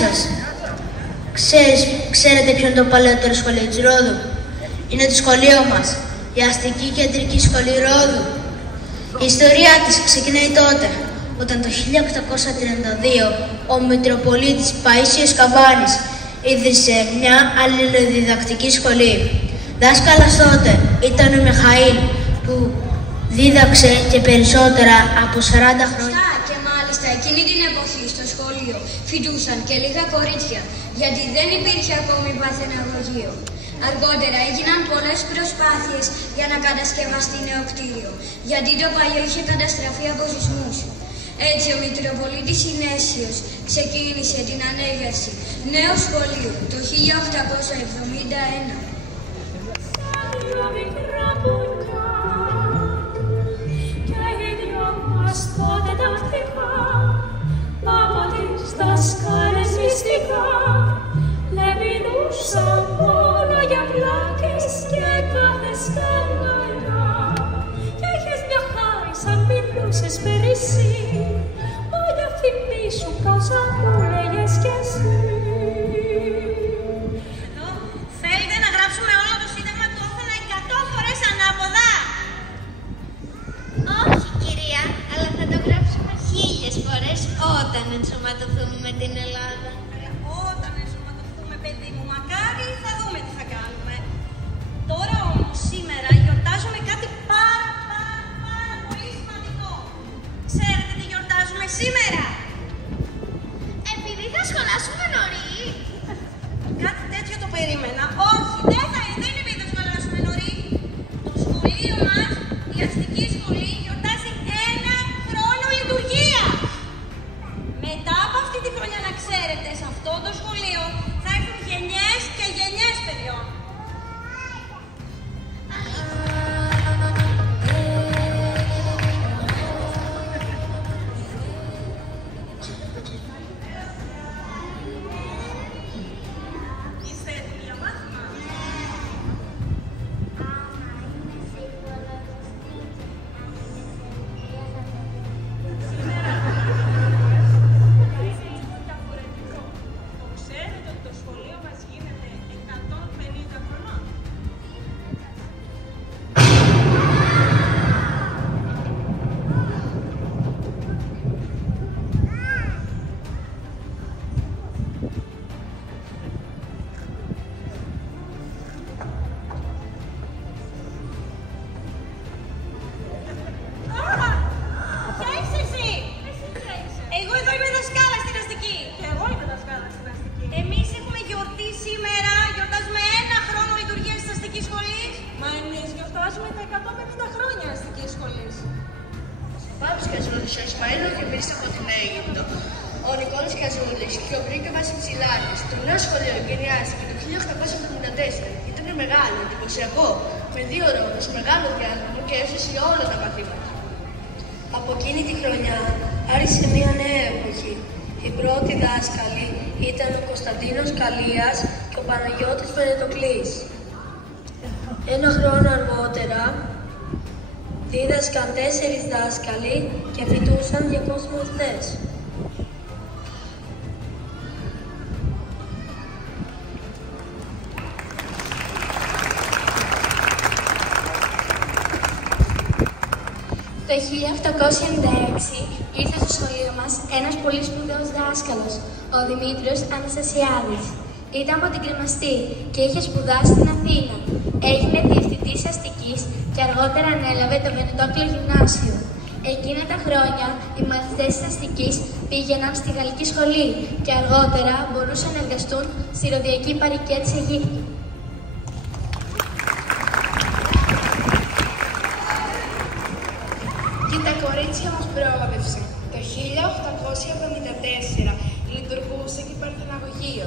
σας. Ξέρετε ποιο είναι το παλαιότερο σχολείο της Ρόδου? Είναι το σχολείο μας, η αστική κεντρική σχολή Ρόδου. Η ιστορία της ξεκινάει τότε, όταν το 1832 ο Μητροπολίτης Παΐσιος Καμπάνης ίδρυσε μια αλληλοδιδακτική σχολή. Δάσκαλας τότε ήταν ο Μιχαήλ, που δίδαξε και περισσότερα από 40 χρόνια. Και μάλιστα εκείνη την εποχή στο σχολείο φοιτούσαν και λίγα κορίτσια, γιατί δεν υπήρχε ακόμη παρθεναγωγείο. Αργότερα έγιναν πολλές προσπάθειες για να κατασκευαστεί νέο κτίριο, γιατί το παλιό είχε καταστραφεί από σεισμούς. Έτσι ο Μητροπολίτης Συνέσιος ξεκίνησε την ανέγερση νέου σχολείου το 1871. Τότε τακτικά από τις δασκάλες μυστικά λεπιδούσαν μόνο για πλάκες και κάθε σκανδαλιά. Κι έχεις μια χάρη σαν μιλούσες πέρυσι, όλα θυμίσου κόσα που λέγες κι εσύ. Θέλετε να γράψουμε όλο το σύνταγμα του Όθωνα 100 φορές ανάποδα? Όχι, κυρία, αλλά θα το γράψουμε 1000 φορές όταν ενσωματωθούμε με την Ελλάδα. Όταν ενσωματωθούμε, παιδί μου, μακάρι, θα δούμε τι θα κάνουμε. Τώρα όμως, σήμερα, γιορτάζουμε κάτι πάρα πολύ σημαντικό. Ξέρετε τι γιορτάζουμε σήμερα? Επειδή θα σχολάσουμε νωρίς. Κάτι τέτοιο το περίμενα. Όχι, δεν είναι επειδή θα σχολάσουμε νωρίς. Το σχολείο μας, η αστική σχολή, γιορτάζει 1 χρόνο λειτουργία. Μετά από αυτή τη χρονιά, να ξέρετε, σε αυτό το σχολείο θα έρθουν γενιές και γενιές παιδιών. Είστε έτοιμοι για μάθημα? Ξέρετε ότι το σχολείο μας γίνεται 150 χρονών? Ποια είσαι εσύ? Εγώ εδώ είμαι δασκάλα στην αστική. Και εγώ είμαι δασκάλα στην αστική. Εμείς έχουμε γιορτή σήμερα, γιορτάζουμε 1 χρόνο λειτουργίας της αστικής σχολής. Μα εμείς γιορτάζουμε τα 150 χρόνια αστικής σχολής. Ο Πάπης Καζούλης, ο Ισμαήλ ο Κιμπής από την Αίγυπτο, ο Νικόλας Καζούλης και ο πρίγκιπας Υψηλάκης. Το νέο σχολείο εγκαινιάστηκε το 1874. Ήταν μεγάλο, εντυπωσιακό, με 2 ορόφες, μεγάλο διάδρομο και έσωσε για όλα τα μαθήματα. Από εκείνη τη χρονιά άρχισε μια νέα εποχή. Οι πρώτοι δάσκαλοι ήταν ο Κωνσταντίνος Καλίας και ο Παναγιώτης Βενετοκλής. 1 χρόνο αργότερα δίδασκαν 4 δάσκαλοι και φοιτούσαν 200 μαθητές. Το 1896 ήρθε στο σχολείο μας ένας πολύ σπουδαίος δάσκαλος, ο Δημήτριος Αναστασιάδης. Ήταν από την Κρεμαστή και είχε σπουδάσει στην Αθήνα. Έγινε διευθυντής αστικής και αργότερα ανέλαβε το Βενετόκλειο Γυμνάσιο. Εκείνα τα χρόνια οι μαθητές της αστικής πήγαιναν στη Γαλλική Σχολή και αργότερα μπορούσαν να εργαστούν στη Ροδιακή Παροικία της Αιγύπτου. Και τα κορίτσια μας προόδευσαν. Το 1874 λειτουργούσε και παρθεναγωγείο,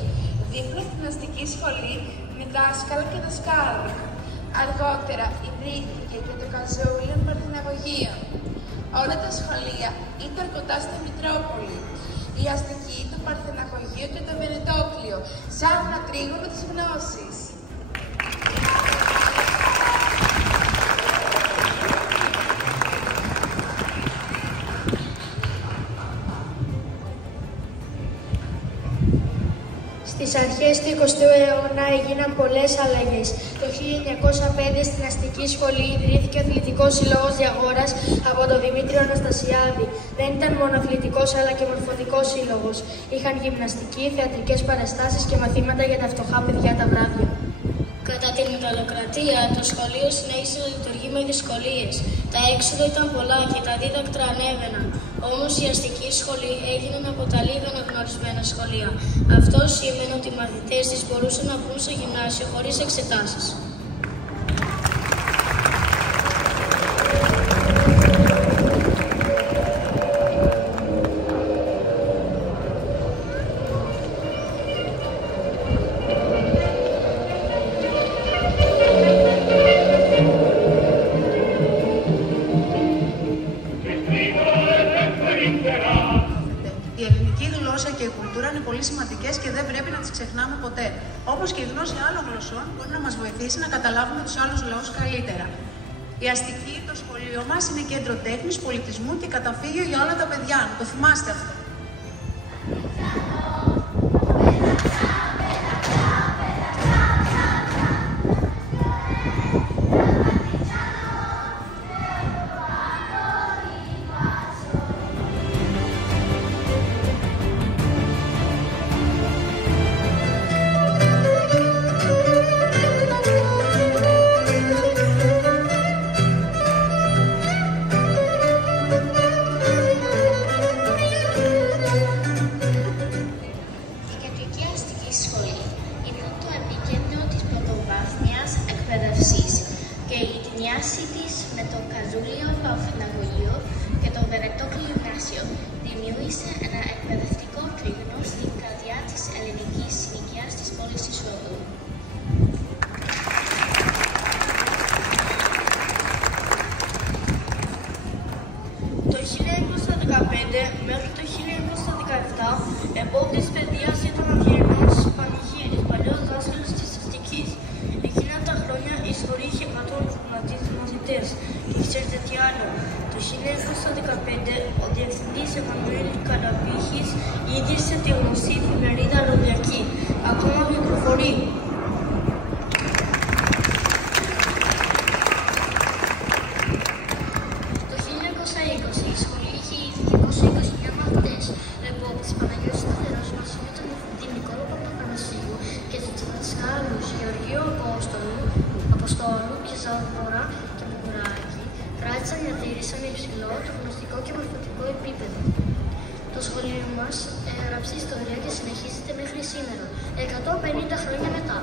δίπλα στην αστική σχολή με δάσκαλα και δασκάλα. Αργότερα ιδρύθηκε και το Καζούλιον Παρθεναγωγείο. Όλα τα σχολεία ήταν κοντά στη Μητρόπολη. Η αστική, το Παρθεναγωγείο και το Βενετόκλειο, σαν ένα τρίγωνο της γνώσης. Στις αρχές του 20ου αιώνα έγιναν πολλές αλλαγές. Το 1905 στην αστική σχολή ιδρύθηκε ο Αθλητικός Σύλλογος Διαγόρας από τον Δημήτριο Αναστασιάδη. Δεν ήταν μόνο αθλητικός αλλά και μορφωτικός σύλλογος. Είχαν γυμναστική, θεατρικές παραστάσεις και μαθήματα για τα φτωχά παιδιά τα βράδια. Κατά την Ιταλοκρατία, το σχολείο συνέχισε να λειτουργεί με δυσκολίες. Τα έξοδα ήταν πολλά και τα δίδακτρα ανέβαιναν. Όμως η αστική σχολή έγιναν από τα λίγα αναγνωρισμένα σχολεία. Αυτό σήμαινε ότι οι μαθητές της μπορούσαν να βγουν στο γυμνάσιο χωρίς εξετάσεις. Η ελληνική γλώσσα και η κουλτούρα είναι πολύ σημαντικές και δεν πρέπει να τις ξεχνάμε ποτέ. Όπως και η γνώση άλλων γλωσσών μπορεί να μας βοηθήσει να καταλάβουμε τους άλλους λαούς καλύτερα. Η αστική, το σχολείο μας, είναι κέντρο τέχνης, πολιτισμού και καταφύγιο για όλα τα παιδιά. Να το θυμάστε αυτό. Και η ταινιάση της με το Καζούλιο Παυθυναγωγείο και το Βερετόκλι Γυμνάσιο δημιούργησε ένα εκπαιδευτικό τρίγωνο στην καρδιά της ελληνικής συνοικίας της πόλης της Ρόδου. Το 1915 μέχρι το 1917 εμπόδιος παιδείας ήταν ο Γερμανός Πανηγύρης, παλιός δάσκαλος της αστικής. Εκείνα τα χρόνια η σχολή είχε 180 μαθητές. Και ξέρετε τι άλλο, το 1915 ο διευθυντής Εμμανουήλ Καραπύχης ίδρυσε τη γνωστή εφημερίδα Ροδιακή. Ακόμα κυκλοφορεί. Το 1920 η σχολή είχε ήδη 229 μαθητές. Ο επόπτης Παναγιώτης Σταθερός μαζί με τον διευθυντή Νικόλο Παπαθανασίου και τους δασκάλους Γεωργίου Αποστόλου, Πιεζαδόρα και Μουράκη κράτησαν και διατήρησαν υψηλό το γνωστικό και μορφωτικό επίπεδο. Το σχολείο μας έγραψε ιστορία και συνεχίζεται μέχρι σήμερα, 150 χρόνια μετά.